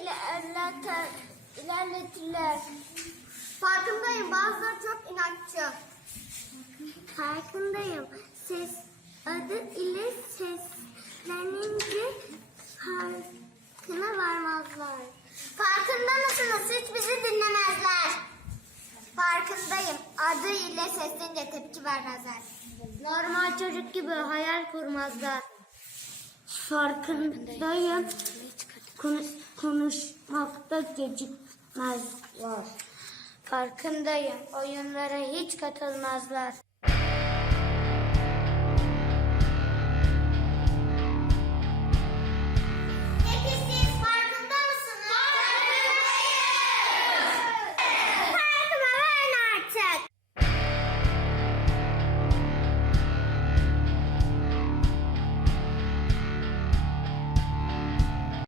ilerletir, ilerletirler. Farkındayım bazıları çok inatçı. Farkındayım. Ses adı ile seslenince farkına varmazlar. Farkında mısınız? Hiç bizi dinlemezler. Farkındayım. Adı ile seslenince tepki vermezler. Normal çocuk gibi hayal kurmazlar. Farkındayım. Konuş, konuşmakta gecikmezler. Farkındayım. Oyunlara hiç katılmazlar.